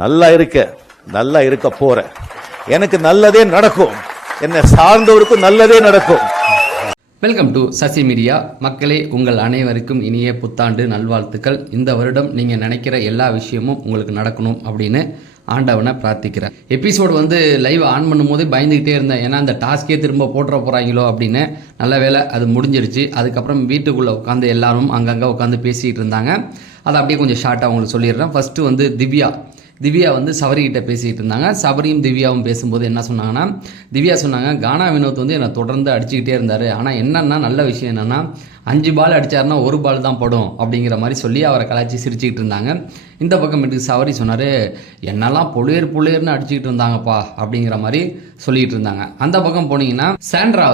நல்லா இருக்க போறேன். எனக்கு நல்லதே நடக்கும். என்னை சார்ந்தவருக்கும் நல்லதே நடக்கும். Welcome to Sasi media. மக்களே, உங்கள் அனைவருக்கும் இனிய புத்தாண்டு நல்வாழ்த்துக்கள். இந்த வருடம் நீங்கள் நினைக்கிற எல்லா விஷயமும் உங்களுக்கு நடக்கணும் அப்படின்னு ஆண்டவனை பிரார்த்திக்கிறேன். எபிசோடு லைவ் ஆன் பண்ணும்போதே பயந்துக்கிட்டே இருந்தேன். ஏன்னா அந்த டாஸ்கே திரும்ப போட்டுற போகிறாங்களோ அப்படின்னு. நல்ல வேலை அது முடிஞ்சிருச்சு. அதுக்கப்புறம் வீட்டுக்குள்ளே உட்காந்து எல்லாரும் அங்கங்கே உட்காந்து பேசிகிட்டு இருந்தாங்க. அதை அப்படியே கொஞ்சம் ஷார்ட்டாக உங்களுக்கு சொல்லிடுறேன். ஃபஸ்ட்டு திவ்யா சபரிக்கிட்ட பேசிகிட்டு இருந்தாங்க. சபரியும் திவ்யாவும் பேசும்போது என்ன சொன்னாங்கன்னா, திவ்யா சொன்னாங்க, கானா வினோத் என்னை தொடர்ந்து அடிச்சுக்கிட்டே இருந்தார். ஆனால் என்னென்னா நல்ல விஷயம் என்னென்னா 5 பால் அடித்தாருன்னா 1 பால் தான் படும் அப்படிங்கிற மாதிரி சொல்லி அவரை கலாய்ச்சி சிரிச்சுக்கிட்டு இருந்தாங்க. இந்த பக்கம் வீட்டுக்கு சபரி சொன்னார், என்னெல்லாம் புளியர்னு அடிச்சுக்கிட்டு இருந்தாங்கப்பா அப்படிங்கிற மாதிரி சொல்லிகிட்டு இருந்தாங்க. அந்த பக்கம் போனீங்கன்னா சாண்ட்ரா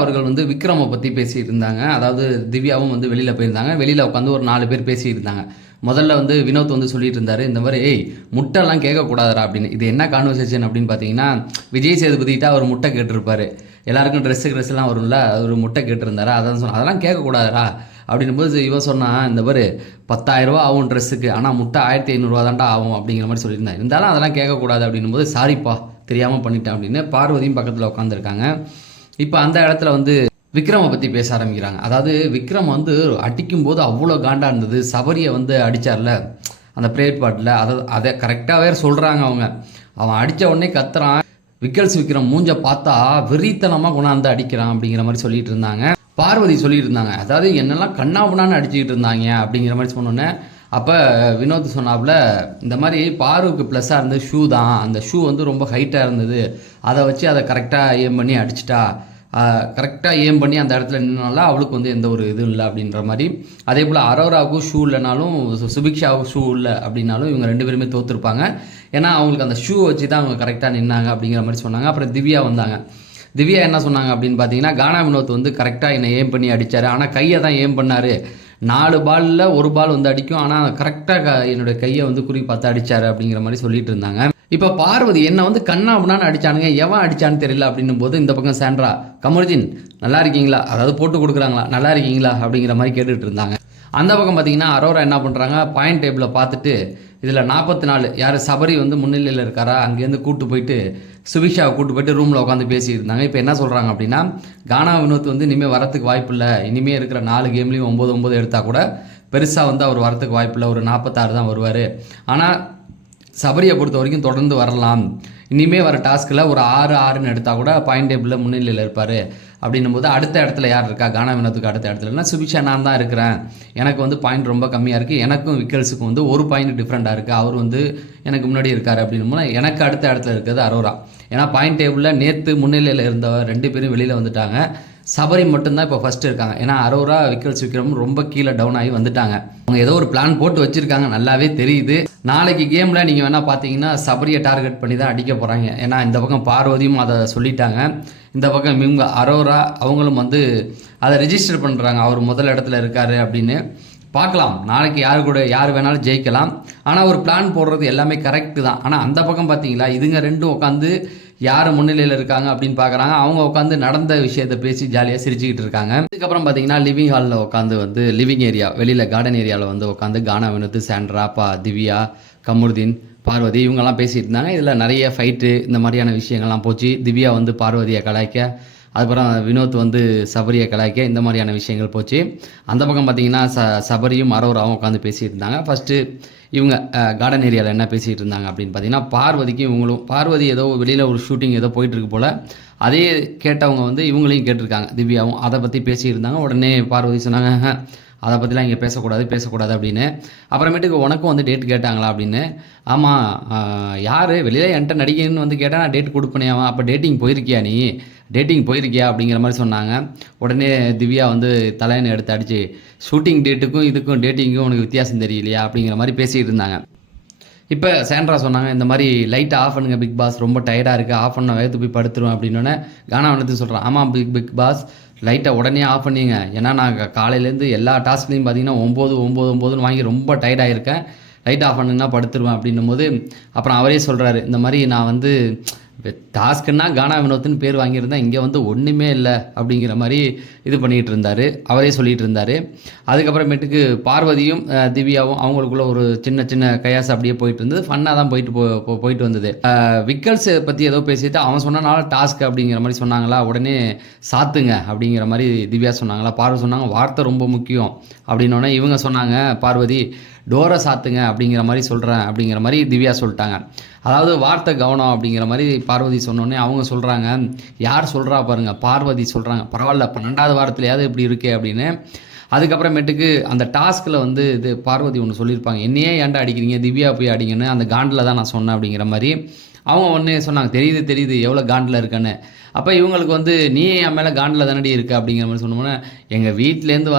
அவர்கள் விக்ரமை பற்றி பேசிகிட்டு இருந்தாங்க. அதாவது திவ்யாவும் வெளியில் போயிருந்தாங்க. வெளியில் உட்காந்து ஒரு 4 பேர் பேசிகிட்டு இருந்தாங்க. முதல்ல வினோத் சொல்லிட்டு இருந்தார், இந்த மாதிரி முட்டைலாம் கேட்கக்கூடாதுரா அப்படின்னு. இது என்ன கான்வர்சேஷன் அப்படின்னு பார்த்தீங்கன்னா, விஜய் சேதுபதிக்கிட்ட அவர் முட்டை கேட்டிருப்பாரு. எல்லாருக்கும் ட்ரெஸ்ஸுலாம் வரும்ல, ஒரு முட்டை கேட்டிருந்தாரா. அதெல்லாம் கேட்கக்கூடாதுரா அப்படின்னும் போது இவன் சொன்னான், இந்த மாதிரி 10,000 ரூபா ஆகும் ட்ரெஸ்ஸுக்கு, ஆனால் முட்டை 1500 தான்டா ஆகும் அப்படிங்கிற மாதிரி சொல்லியிருந்தேன். இருந்தாலும் அதெல்லாம் கேட்கக்கூடாது அப்படின்னும் போது, சாரிப்பா தெரியாமல் பண்ணிட்டேன் அப்படின்னு பார்வதியும் பக்கத்தில் உட்காந்துருக்காங்க. இப்போ அந்த இடத்துல விக்ரமை பற்றி பேச ஆரம்பிக்கிறாங்க. அதாவது விக்ரம் அடிக்கும்போது அவ்வளோ காண்டா இருந்தது. சபரியை அடித்தார்ல அந்த பிரேயர் பாட்டில், அதை கரெக்டாகவே சொல்கிறாங்க அவங்க. அவன் அடித்த உடனே கத்துறான். விக்ரம் மூஞ்ச பார்த்தா வெறித்தனமாக கொண்டாந்து அடிக்கிறான் அப்படிங்கிற மாதிரி சொல்லிட்டு இருந்தாங்க. பார்வதி சொல்லிட்டு இருந்தாங்க, அதாவது என்னெல்லாம் கண்ணாபுண்ணான்னு அடிச்சுக்கிட்டு இருந்தாங்க அப்படிங்கிற மாதிரி சொன்னோன்னே, அப்போ வினோத் சொன்னாப்புல, இந்த மாதிரி பாருக்கு ப்ளஸ்ஸாக இருந்தது ஷூ தான். அந்த ஷூ ரொம்ப ஹைட்டாக இருந்தது. அதை வச்சு அதை கரெக்டாக ஏம் பண்ணி அடிச்சிட்டா. கரெக்டாக ஏம் பண்ணி அந்த இடத்துல நின்னால அவளுக்கு எந்த ஒரு இதுவும் இல்லை அப்படின்ற மாதிரி. அதே போல் அரோராவுக்கும் ஷூ இல்லைனாலும் சுபிக்ஷாவுக்கும் ஷூ இல்லை அப்படின்னாலும் இவங்க 2 பேருமே தோற்றுருப்பாங்க. ஏன்னா அவங்களுக்கு அந்த ஷூ வச்சு தான் அவங்க கரெக்டாக நின்னாங்க அப்படிங்கிற மாதிரி சொன்னாங்க. அப்புறம் திவ்யா வந்தாங்க. திவ்யா என்ன சொன்னாங்க அப்படின்னு பார்த்தீங்கன்னா, கானா வினோத் கரெக்டாக என்னை ஏம் பண்ணி அடித்தார். ஆனால் கையை தான் ஏம் பண்ணார். 4 பாலில் 1 பால் அடிக்கும். ஆனால் கரெக்டாக என்னுடைய கையை குறி பார்த்து அடித்தார் அப்படிங்கிற மாதிரி சொல்லிட்டு இருந்தாங்க. இப்போ பார்வதி என்ன கண்ணாபுண்ணான்னு அடித்தானுங்க, எவன் அடித்தான்னு தெரியல அப்படின்னும் போது, இந்த பக்கம் சாண்ட்ரா, கமருதீன் நல்லா இருக்கீங்களா, அதாவது போட்டு கொடுக்குறாங்களா, நல்லா இருக்கீங்களா அப்படிங்கிற மாதிரி கேட்டுட்டு இருந்தாங்க. அந்த பக்கம் பார்த்தீங்கன்னா அரோரா என்ன பண்ணுறாங்க, பாயிண்ட் டேபிளை பார்த்துட்டு இதில் 44 யார் சபரி முன்னிலையில் இருக்காரா, அங்கேருந்து கூப்பிட்டு போயிட்டு சுபிக்ஷாவை கூப்பிட்டு போயிட்டு ரூமில் உட்காந்து பேசிட்டு இருந்தாங்க. இப்போ என்ன சொல்கிறாங்க அப்படின்னா, கானா வினோத் இனிமேல் வரத்துக்கு வாய்ப்பு இல்லை. இனிமேல் இருக்கிற 4 கேம்லேயும் 9 எடுத்தால் கூட பெருசாக அவர் வரத்துக்கு வாய்ப்பு இல்லை. ஒரு 46 தான் வருவார். ஆனால் சபரியை பொறுத்த வரைக்கும் தொடர்ந்து வரலாம். இனிமேல் வர டாஸ்கில் ஒரு 6-6ன்னு எடுத்தால் கூட பாயிண்ட் டேபிளில் முன்னிலையில் இருப்பார் அப்படின்னும் போது, அடுத்த இடத்துல யார் இருக்கா, கானா வினோத்துக்கு அடுத்த இடத்துலனா சுபிக்ஷா நான் தான் இருக்கிறேன். எனக்கு பாயிண்ட் ரொம்ப கம்மியாக இருக்குது. எனக்கும் விக்கல்ஸுக்கும் 1 பாயிண்ட் டிஃப்ரெண்ட்டாக இருக்குது. அவர் எனக்கு முன்னாடி இருக்கார் அப்படின்னும் போது, எனக்கு அடுத்த இடத்துல இருக்கிறது அரோரா. ஏன்னா பாயிண்ட் டேபிளில் நேற்று முன்னிலையில் இருந்தவர் 2 பேரும் வெளியில் வந்துட்டாங்க. சபரி மட்டும்தான் இப்போ ஃபஸ்ட்டு இருக்காங்க. ஏன்னா அரோரா விக்ரம் ரொம்ப கீழே டவுன் ஆகி வந்துட்டாங்க. அவங்க ஏதோ ஒரு பிளான் போட்டு வச்சுருக்காங்க, நல்லாவே தெரியுது. நாளைக்கு கேமில் நீங்கள் வேணால் பார்த்தீங்கன்னா சபரியை டார்கெட் பண்ணி தான் அடிக்க போகிறாங்க. ஏன்னா இந்த பக்கம் பார்வதியும் அதை சொல்லிட்டாங்க. இந்த பக்கம் இவங்க அரோரா அவங்களும் அதை ரெஜிஸ்டர் பண்ணுறாங்க, அவர் முதல் இடத்துல இருக்கார் அப்படின்னு. பார்க்கலாம், நாளைக்கு யார் வேணாலும் ஜெயிக்கலாம். ஆனால் ஒரு பிளான் போடுறது எல்லாமே கரெக்டு தான். ஆனால் அந்த பக்கம் பார்த்தீங்களா, இதுங்க 2 உட்காந்து யார் முன்னிலையில் இருக்காங்க அப்படின்னு பார்க்குறாங்க. அவங்க உட்காந்து நடந்த விஷயத்தை பேசி ஜாலியாக சிரிச்சுக்கிட்டு இருக்காங்க. அதுக்கப்புறம் பார்த்தீங்கன்னா லிவிங் ஹாலில் உட்காந்து லிவிங் ஏரியா வெளியில் கார்டன் ஏரியாவில் உட்காந்து கானா வினோத், சாண்ட்ரா, திவ்யா, கமருதீன், பார்வதி இவங்கெல்லாம் பேசிகிட்டு இருந்தாங்க. இதில் நிறைய ஃபைட்டு இந்த மாதிரியான விஷயங்கள்லாம் போச்சு. திவ்யா பார்வதியை கலாய்க்க, அதுக்கப்புறம் வினோத் சபரியை கலாய்க்க, இந்த மாதிரியான விஷயங்கள் போச்சு. அந்த பக்கம் பார்த்தீங்கன்னா சபரியும் அரோராவும் உட்காந்து பேசிகிட்டு இருந்தாங்க. ஃபஸ்ட்டு இவங்க கார்டன் ஏரியாவில் என்ன பேசிகிட்டு இருந்தாங்க அப்படின்னு பார்த்தீங்கன்னா, பார்வதிக்கும் பார்வதி ஏதோ வெளியில் ஒரு ஷூட்டிங் ஏதோ போயிட்டுருக்கு போல். அதே கேட்டவங்க இவங்களையும் கேட்டிருக்காங்க, திவ்யாவும் அதை பற்றி பேசிகிட்டு இருந்தாங்க. உடனே பார்வதி சொன்னாங்க, அதை பற்றிலாம் இங்கே பேசக்கூடாது அப்படின்னு. அப்புறமேட்டுக்கு உனக்கும் டேட் கேட்டாங்களா அப்படின்னு. ஆமாம், யார் வெளியில் என்கிட்ட நடிகன்னு கேட்டால் நான் டேட் கொடுப்பேனேவா, அப்போ டேட்டிங் போயிருக்கியா அப்படிங்கிற மாதிரி சொன்னாங்க. உடனே திவ்யா தலையணை எடுத்து அடிச்சு, ஷூட்டிங் டேட்டுக்கும் இதுக்கும் டேட்டிங்கும் உனக்கு வித்தியாசம் தெரியலையா அப்படிங்கிற மாதிரி பேசிகிட்டு இருந்தாங்க. இப்போ சாண்ட்ரா சொன்னாங்க, இந்த மாதிரி லைட்டை ஆஃப் பண்ணுங்க பிக் பாஸ், ரொம்ப டயர்டாக இருக்குது, ஆஃப் பண்ண வேகத்து போய் படுத்துருவேன் அப்படின்னோடனே கானா வினோத் சொல்கிறேன், ஆமாம் பிக் பாஸ் லைட்டை உடனே ஆஃப் பண்ணிங்க. ஏன்னா நான் காலையிலேருந்து எல்லா டாஸ்க்லையும் பார்த்தீங்கன்னா 9 வாங்கி ரொம்ப டயர்டாக இருக்கேன். லைட் ஆஃப் பண்ணுங்கன்னா படுத்துருவேன் அப்படின்னும் போது, அப்புறம் அவரே சொல்கிறாரு, இந்த மாதிரி நான் டாஸ்க்குன்னா கானா வினோத்னு பேர் வாங்கியிருந்தா இங்கே வந்து ஒன்றுமே இல்லை அப்படிங்கிற மாதிரி இது பண்ணிகிட்டு இருந்தார், அவரே சொல்லிகிட்டு இருந்தார். அதுக்கப்புறமேட்டுக்கு பார்வதியும் திவ்யாவும் அவங்களுக்குள்ள ஒரு சின்ன சின்ன கையாசு அப்படியே போயிட்டு இருந்தது, ஃபன்னாக தான் போயிட்டு வந்தது. விக்கல்ஸ் பற்றி ஏதோ பேசிட்டு அவன் சொன்னனால டாஸ்க் அப்படிங்கிற மாதிரி சொன்னாங்களா, உடனே சாத்துங்க அப்படிங்கிற மாதிரி திவ்யா சொன்னாங்களா. பார்வதி சொன்னாங்க வார்த்தை ரொம்ப முக்கியம் அப்படின்னோடனே இவங்க சொன்னாங்க பார்வதி டோரை சாத்துங்க அப்படிங்கிற மாதிரி சொல்கிறேன் அப்படிங்கிற மாதிரி திவ்யா சொல்லிட்டாங்க. அதாவது வார்த்தை கவனம் அப்படிங்கிற மாதிரி பார்வதி சொன்னோடனே அவங்க சொல்கிறாங்க, யார் சொல்கிறா பாருங்கள், பார்வதி சொல்கிறாங்க பரவாயில்ல 12வது வாரத்துலையாவது இப்படி இருக்கே அப்படின்னு. அதுக்கப்புறமேட்டுக்கு அந்த டாஸ்கில் வந்து இது பார்வதி ஒன்று சொல்லியிருப்பாங்க, என்னையே ஏன்டா அடிக்கிறீங்க, திவ்யா போய் அடிங்கன்னு, அந்த காண்டில் தான் நான் சொன்னேன் அப்படிங்கிற மாதிரி. அவங்க ஒன்றே சொன்னாங்க தெரியுது எவ்வளோ காண்டில் இருக்கேன்னு. அப்போ இவங்களுக்கு வந்து நீ என் மேலே காண்டில் தானடி இருக்க அப்படிங்கிற மாதிரி சொன்னோம்னா, எங்கள் வீட்டிலேருந்து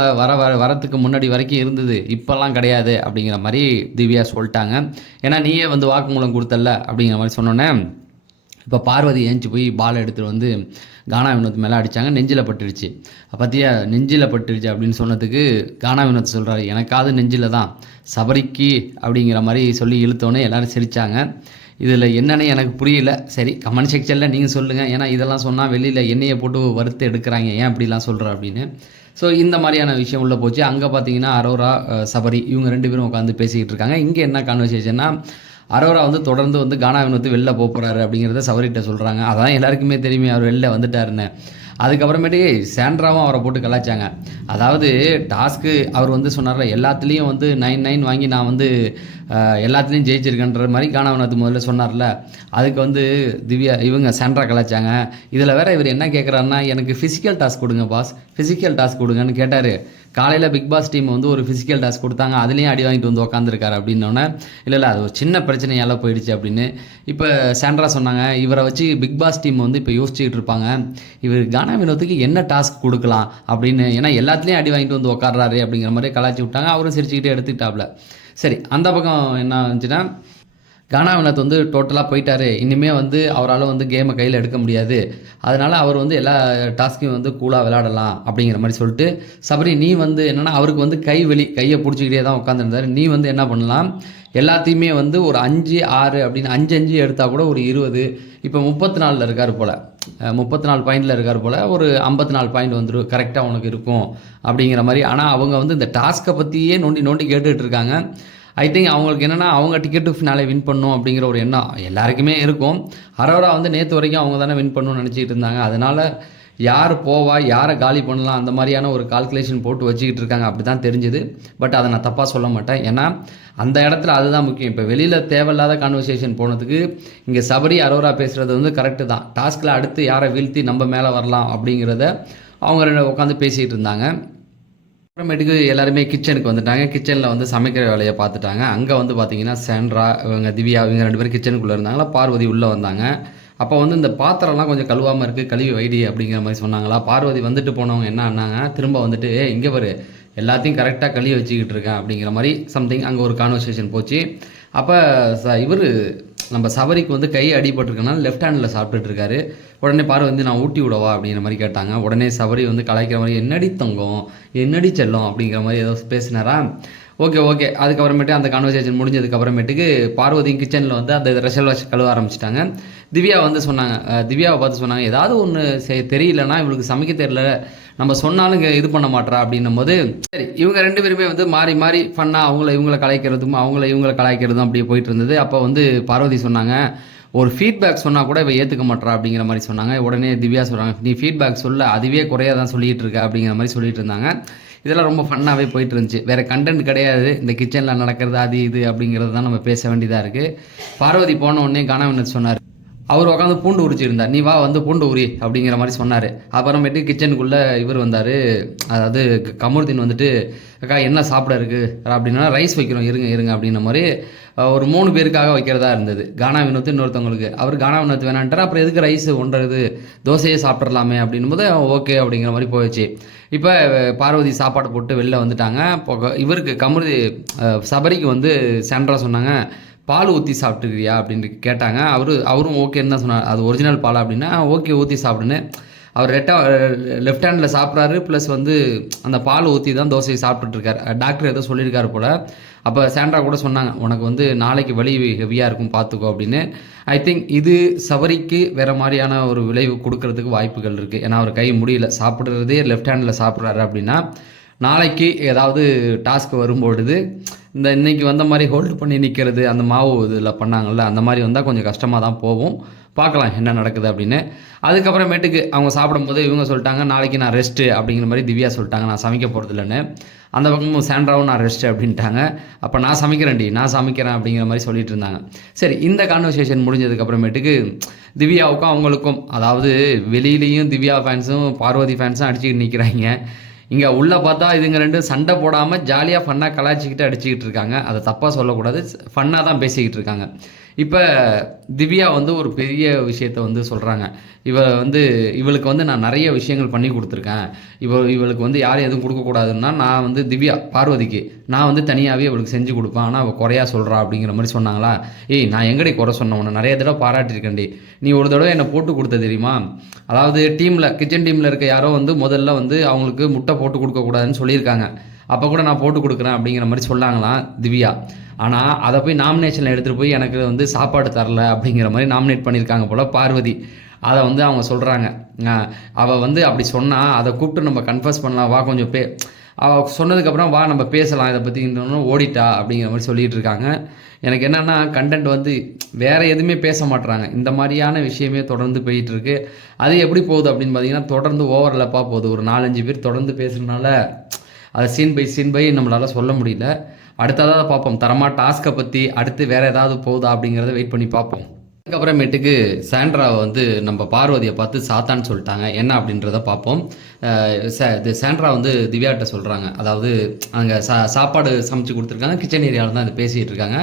வரத்துக்கு முன்னாடி வரைக்கும் இருந்தது, இப்போல்லாம் கிடையாது அப்படிங்கிற மாதிரி திவ்யா சொல்லிட்டாங்க. ஏன்னா நீயே வந்து வாக்குமூலம் கொடுத்தல அப்படிங்கிற மாதிரி சொன்னோன்னே இப்போ பார்வதி ஏஞ்சி போய் பால் எடுத்துகிட்டு வந்து கானா வினோத் மேலே அடித்தாங்க, நெஞ்சில் பட்டுருச்சு. பார்த்தியா நெஞ்சில் பட்டுருச்சு அப்படின்னு சொன்னதுக்கு கானா வினோத் சொல்கிறாரு, எனக்காவது நெஞ்சில் தான், சபரிக்கு அப்படிங்கிற மாதிரி சொல்லி இழுத்தோன்னே எல்லோரும் சிரித்தாங்க. இதில் என்னென்னு எனக்கு புரியல. சரி கமெண்ட் செக்ஷனில் நீங்கள் சொல்லுங்கள், ஏன்னா இதெல்லாம் சொன்னால் வெளியில் எண்ணெயை போட்டு வறுத்து எடுக்கிறாங்க, ஏன் இப்படிலாம் சொல்கிற அப்படின்னு. ஸோ இந்த மாதிரியான விஷயம் உள்ளே போச்சு. அங்கே பார்த்தீங்கன்னா அரோரா சபரி இவங்க 2 பேரும் உட்காந்து பேசிக்கிட்டு இருக்காங்க. இங்கே என்ன கான்வர்சேஷன்னா, அரோரா வந்து தொடர்ந்து வந்து கானா வினோத் வெளில போகிறாரு அப்படிங்கிறத சபரிகிட்ட சொல்கிறாங்க. அதான் எல்லாருக்குமே தெரியுமே அவர் வெளில வந்துட்டாருன்னு. அதுக்கப்புறமேட்டு சாண்ட்ராவும் அவரை போட்டு கலாச்சாங்க. அதாவது டாஸ்க்கு அவர் வந்து சொன்னார்ல எல்லாத்துலேயும் வந்து 9 வாங்கி நான் வந்து எல்லாத்துலேயும் ஜெயிச்சிருக்கேன்ற மாதிரி கானா வினோத் முதல்ல சொன்னார்ல, அதுக்கு வந்து திவ்யா இவங்க சாண்ட்ரா கலாச்சாங்க. இதில் வேற இவர் என்ன கேட்குறாருன்னா, எனக்கு ஃபிசிக்கல் டாஸ்க் கொடுங்க பாஸ், ஃபிசிக்கல் டாஸ்க் கொடுங்கன்னு கேட்டார். காலையில் பிக் பாஸ் டீம் வந்து ஒரு ஃபிசிக்கல் டாஸ்க் கொடுத்தாங்க, அதுலேயும் அடி வாங்கிட்டு வந்து உட்காந்துருக்காரு அப்படின்னோடனே, இல்லை அது ஒரு சின்ன பிரச்சனையால் போயிடுச்சு அப்படின்னு. இப்போ சாண்ட்ரா சொன்னாங்க, இவரை வச்சு பிக் பாஸ் டீம் வந்து இப்போ யோசிச்சுக்கிட்டு இருப்பாங்க, இவர் கானா வினோத்துக்கு என்ன டாஸ்க் கொடுக்கலாம் அப்படின்னு. ஏன்னா எல்லாத்துலேயும் அடி வாங்கிட்டு வந்து உட்காடுறாரு அப்படிங்கிற மாதிரி கலாச்சி விட்டாங்க. அவரும் சிரிச்சுக்கிட்டே எடுத்துக்கிட்டாப்ல. சரி அந்த பக்கம் என்ன இருந்துச்சுன்னா, கானா வினோத் வந்து டோட்டலாக போயிட்டார், இனிமேல் வந்து அவரால் வந்து கேமை கையில் எடுக்க முடியாது, அதனால் அவர் வந்து எல்லா டாஸ்க்கையும் வந்து கூலாக விளையாடலாம் அப்படிங்கிற மாதிரி சொல்லிட்டு, சபரி நீ வந்து என்னென்னா அவருக்கு வந்து கையை பிடிச்சிக்கிட்டே தான் உட்காந்துருந்தார், நீ வந்து என்ன பண்ணலாம் எல்லாத்தையுமே வந்து ஒரு 5, 6 அப்படின்னு 5 எடுத்தால் கூட ஒரு 20, இப்போ 34 இருக்கார் போல், 34 பாயிண்டில் இருக்கார் போல், ஒரு 54 பாயிண்ட் வந்துடும் கரெக்டாக உனக்கு இருக்கும் அப்படிங்கிற மாதிரி. ஆனால் அவங்க வந்து இந்த டாஸ்க்கை பற்றியே நோண்டி கேட்டுகிட்டு இருக்காங்க. ஐ திங்க் அவங்களுக்கு என்னென்னா அவங்க டிக்கெட்டு ஃபினாலே வின் பண்ணணும் அப்படிங்கிற ஒரு எண்ணம் எல்லாருக்குமே இருக்கும். அரோரா வந்து நேற்று வரைக்கும் அவங்க தானே வின் பண்ணணும்னு நினச்சிக்கிட்டு இருந்தாங்க. அதனால் யார் போவா, யாரை காலி பண்ணலாம் அந்த மாதிரியான ஒரு கால்குலேஷன் போட்டு வச்சுக்கிட்டு இருக்காங்க, அப்படி தான் தெரிஞ்சுது. பட் அதை நான் தப்பாக சொல்ல மாட்டேன், ஏன்னா அந்த இடத்துல அதுதான் முக்கியம். இப்போ வெளியில் தேவையில்லாத கான்வர்சேஷன் போனதுக்கு இங்கே சபரி அரோரா பேசுகிறது வந்து கரெக்டு தான். டாஸ்கில் அடுத்து யாரை வீழ்த்தி நம்ம மேலே வரலாம் அப்படிங்கிறத அவங்க 2 உட்காந்து பேசிகிட்டு இருந்தாங்க. அப்புறமேட்டுக்கு எல்லாருமே கிச்சனுக்கு வந்துட்டாங்க. கிச்சனில் வந்து சமைக்கிற வேலையை பார்த்துட்டாங்க. அங்கே வந்து பார்த்தீங்கன்னா சாண்ட்ரா இவங்க திவ்யா இவங்க 2 பேரும் கிச்சனுக்குள்ளே இருந்தாங்களா, பார்வதி உள்ளே வந்தாங்க. அப்போ வந்து இந்த பாத்திரம்லாம் கொஞ்சம் கழுவாமல் இருக்குது, கழுவி வைடி அப்படிங்கிற மாதிரி சொன்னாங்களா. பார்வதி வந்துட்டு போனவங்க என்ன ஆனாங்க, திரும்ப வந்துட்டு இங்கே பாரு எல்லாத்தையும் கரெக்டாக கழுவி வச்சுக்கிட்டு இருக்கேன் அப்படிங்கிற மாதிரி சம்திங் அங்கே ஒரு கான்வர்சேஷன் போச்சு. அப்போ இவர் நம்ம சபரிக்கு வந்து கை அடிபட்டிருக்கனால லெஃப்ட் ஹேண்டில் சாப்பிட்டுருக்காரு. உடனே பார்வதி நான் ஊட்டி விடவா அப்படிங்கிற மாதிரி கேட்டாங்க. உடனே சபரி வந்து கலாய்க்கிற மாதிரி என்னடி தங்கம் என்னடி செல்லம் அப்படிங்கிற மாதிரி ஏதோ பேசினாரா. ஓகே அதுக்கப்புறமேட்டு அந்த கான்வர்சேஷன் முடிஞ்சதுக்கப்புறமேட்டுக்கு பார்வதி கிச்சனில் வந்து அந்த ரெஷல் வாஷ் கழுவ ஆரம்பிச்சிட்டாங்க. திவ்யா வந்து சொன்னாங்க, திவ்யாவை பார்த்து சொன்னாங்க, ஏதாவது ஒன்று தெரியலன்னா இவளுக்கு சமைக்க தெரியல, நம்ம சொன்னாலும் இது பண்ண மாட்டா அப்படின்னும் போது, சரி இவங்க 2 பேருமே வந்து மாறி ஃபன்னாக இவங்களை கலாய்க்கிறதும் இவங்களை கலாய்க்கிறதும் அப்படியே போயிட்டு இருந்தது. அப்போ வந்து பார்வதி சொன்னாங்க, ஒரு ஃபீட்பேக் சொன்னால் கூட இவ ஏற்றுக்க மாட்டா அப்படிங்கிற மாதிரி சொன்னாங்க. உடனே திவ்யா சொல்கிறாங்க, நீ ஃபீட்பேக் சொல்ல அதுவே குறையாக தான் சொல்லிகிட்டு இருக்க அப்படிங்கிற மாதிரி சொல்லிட்டு இருந்தாங்க. இதெல்லாம் ரொம்ப ஃபன்னாகவே போயிட்டு இருந்துச்சு. வேறு கண்டென்ட் கிடையாது, இந்த கிச்சனில் நடக்கிறது அது இது அப்படிங்கிறது தான் நம்ம பேச வேண்டியதாக இருக்குது. பார்வதி போன உடனே கானா வினோத் சொன்னார், அவர் உட்காந்து பூண்டு உரிச்சிருந்தார், நீ வா வந்து பூண்டு உரி அப்படிங்கிற மாதிரி சொன்னார். அப்புறமேட்டு கிச்சனுக்குள்ளே இவர் வந்தார், அதாவது கமருதீன் வந்துட்டு, அக்கா என்ன சாப்பிட இருக்குது அப்படின்னா, ரைஸ் வைக்கிறோம் இருங்க அப்படின்ன மாதிரி ஒரு 3 பேருக்காக வைக்கிறதா இருந்தது. கானா வினோத் இன்னொருத்தவங்களுக்கு, அவர் கானா வினோத் வேணான்ட்டார். அப்புறம் எதுக்கு ரைஸ் ஒன்றது, தோசையே சாப்பிட்றலாமே அப்படின்னும் போது ஓகே அப்படிங்கிற மாதிரி போயிடுச்சு. இப்போ பார்வதி சாப்பாடு போட்டு வெளில வந்துட்டாங்க. இவருக்கு சபரிக்கு வந்து சாண்ட்ரா சொன்னாங்க, பால் ஊற்றி சாப்பிட்டுக்கிறியா அப்படின்ட்டு கேட்டாங்க. அவரும் ஓகேன்னு தான் சொன்னார். அது ஒரிஜினல் பால் அப்படின்னா ஓகே ஊற்றி சாப்பிடுன்னு. அவர் லெஃப்ட் ஹேண்டில் சாப்பிட்றாரு, ப்ளஸ் வந்து அந்த பால் ஊற்றி தான் தோசையை சாப்பிட்டுட்ருக்காரு. டாக்டர் ஏதோ சொல்லியிருக்காரு போல். அப்போ சாண்ட்ரா கூட சொன்னாங்க, உனக்கு வந்து நாளைக்கு வலி ஹெவியாக இருக்கும் பார்த்துக்கோ அப்படின்னு. ஐ திங்க் இது சபரிக்கு வேறு மாதிரியான ஒரு விளைவு கொடுக்கறதுக்கு வாய்ப்புகள் இருக்குது. ஏன்னா அவர் கை முடியல, சாப்பிட்றதே லெஃப்ட் ஹேண்டில் சாப்பிட்றாரு அப்படின்னா நாளைக்கு ஏதாவது டாஸ்க் வரும்பொழுது இந்த இன்றைக்கி வந்த மாதிரி ஹோல்டு பண்ணி நிற்கிறது, அந்த மாவு இதில் பண்ணாங்கள்ல, அந்த மாதிரி வந்தால் கொஞ்சம் கஷ்டமாக தான் போகும். பார்க்கலாம் என்ன நடக்குது அப்படின்னு. அதுக்கப்புறமேட்டுக்கு அவங்க சாப்பிடும்போது இவங்க சொல்லிட்டாங்க, நாளைக்கு நான் ரெஸ்ட்டு அப்படிங்கிற மாதிரி திவ்யா சொல்லிட்டாங்க, நான் சமைக்க போகிறது இல்லைன்னு. அந்த பக்கமும் சாண்ட்ராவும் நான் ரெஸ்ட்டு அப்படின்ட்டாங்க. அப்போ நான் சமைக்கிறேன் அப்படிங்கிற மாதிரி சொல்லிட்டு இருந்தாங்க. சரி, இந்த கான்வர்சேஷன் முடிஞ்சதுக்கப்புறமேட்டுக்கு திவ்யாவுக்கும் அவங்களுக்கும், அதாவது வெளியிலையும் திவ்யா ஃபேன்ஸும் பார்வதி ஃபேன்ஸும் அடிச்சுக்கிட்டு நிற்கிறாங்க. இங்கே உள்ளே பார்த்தா இதுங்க ரெண்டும் சண்டை போடாமல் ஜாலியாக ஃபன்னாக கலாய்ச்சிக்கிட்டு அடிச்சுக்கிட்டு இருக்காங்க. அதை தப்பாக சொல்லக்கூடாது, ஃபன்னாக தான் பேசிக்கிட்டு இருக்காங்க. இப்போ திவ்யா வந்து ஒரு பெரிய விஷயத்த வந்து சொல்கிறாங்க. இவளுக்கு வந்து நான் நிறைய விஷயங்கள் பண்ணி கொடுத்துருக்கேன். இவளுக்கு வந்து யாரும் எதுவும் கொடுக்கக்கூடாதுன்னா நான் வந்து திவ்யா பார்வதிக்கு நான் வந்து தனியாகவே இவளுக்கு செஞ்சு கொடுப்பேன், ஆனால் அவள் குறையா சொல்கிறா அப்படிங்கிற மாதிரி சொன்னாங்களா. ஏய், நான் எங்கடி குறை சொன்னேன், உன்னை நிறைய தடவை பாராட்டியிருக்கேன்டி. நீ ஒரு தடவை என்னை போட்டு கொடுத்த தெரியுமா? அதாவது கிச்சன் டீமில் இருக்க யாரோ வந்து முதல்ல வந்து அவங்களுக்கு முட்டை போட்டு கொடுக்கக்கூடாதுன்னு சொல்லியிருக்காங்க. அப்போ கூட நான் போட்டு கொடுக்குறேன் அப்படிங்கிற மாதிரி சொன்னாங்களாம் திவ்யா. ஆனால் அதை போய் நாமினேஷனில் எடுத்துகிட்டு போய் எனக்கு வந்து சாப்பாடு தரல அப்படிங்கிற மாதிரி நாமினேட் பண்ணியிருக்காங்க போல் பார்வதி. அதை வந்து அவங்க சொல்கிறாங்க, அவள் வந்து அப்படி சொன்னால் அதை கூப்பிட்டு நம்ம கன்ஃபர்ஸ் பண்ணலாம், வா கொஞ்சம் அவள் சொன்னதுக்கப்புறம் வா நம்ம பேசலாம் இதை பற்றி, ஓடிட்டா அப்படிங்கிற மாதிரி சொல்லிகிட்டு இருக்காங்க. எனக்கு என்னென்னா கண்டென்ட் வந்து வேறு எதுவுமே பேச மாட்டுறாங்க, இந்த மாதிரியான விஷயமே தொடர்ந்து போயிட்டுருக்கு. அது எப்படி போகுது அப்படின்னு பார்த்தீங்கன்னா தொடர்ந்து ஓவர்லப்பாக போகுது. ஒரு 4-5 பேர் தொடர்ந்து பேசுகிறதுனால அது சீன் பை நம்மளால் சொல்ல முடியல. அடுத்ததாக பார்ப்போம், தரமாக டாஸ்க்கை பற்றி அடுத்து வேறு ஏதாவது போகுதா அப்படிங்கிறத வெயிட் பண்ணி பார்ப்போம். அதுக்கப்புறமேட்டுக்கு சாண்ட்ராவை வந்து நம்ம பார்வதியை பார்த்து சாத்தான்னு சொல்லிட்டாங்க. என்ன அப்படின்றத பார்ப்போம். சாண்ட்ரா வந்து திவ்யாட்ட சொல்கிறாங்க, அதாவது அங்கே சாப்பாடு சமைச்சு கொடுத்துருக்காங்க, கிச்சன் ஏரியாவில் தான் இது பேசிகிட்டு இருக்காங்க.